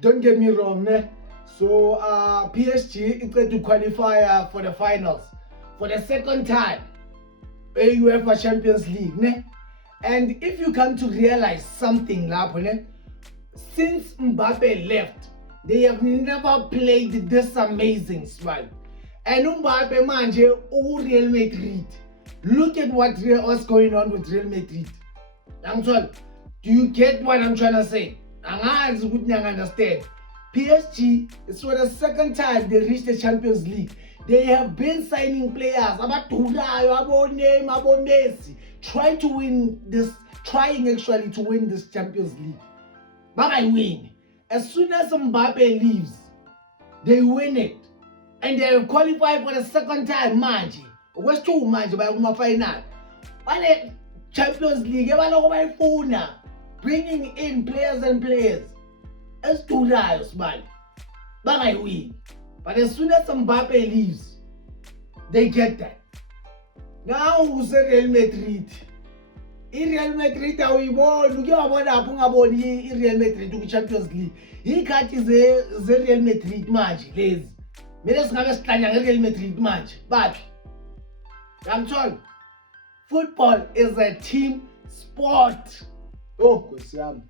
don't get me wrong, ne? So PSG is going to qualify for the finals for the second time, a UEFA Champions League, ne? And if you come to realize something, lapho, ne? Since Mbappe left, they have never played this amazing spell. And Mbappe manje Real Madrid. Look at what's going on with Real Madrid. Do you get what I'm trying to say? Angazi ukuthi understand. PSG is for the second time they reached the Champions League. They have been signing players, abadurayo, aboname, abonesi, trying actually to win this Champions League. But I win. As soon as Mbappe leaves, they win it. And they have qualified for the second time, manje. What's two manje by uma final? Wale Champions League, bringing in players and players. As two lives, man. But I win. But as soon as Mbappe leaves, they get that. Now who's Real Madrid? Real Madrid awuyibona ukuyabona apho ungaboni Real Madrid ku-Champions League. Ikhathi ze-Real Madrid manje lezi. Mina singabe sihlanya nge-Real Madrid manje. Baphi? Ngiyamthola. Football is a team sport. Oh, Nkosi yami.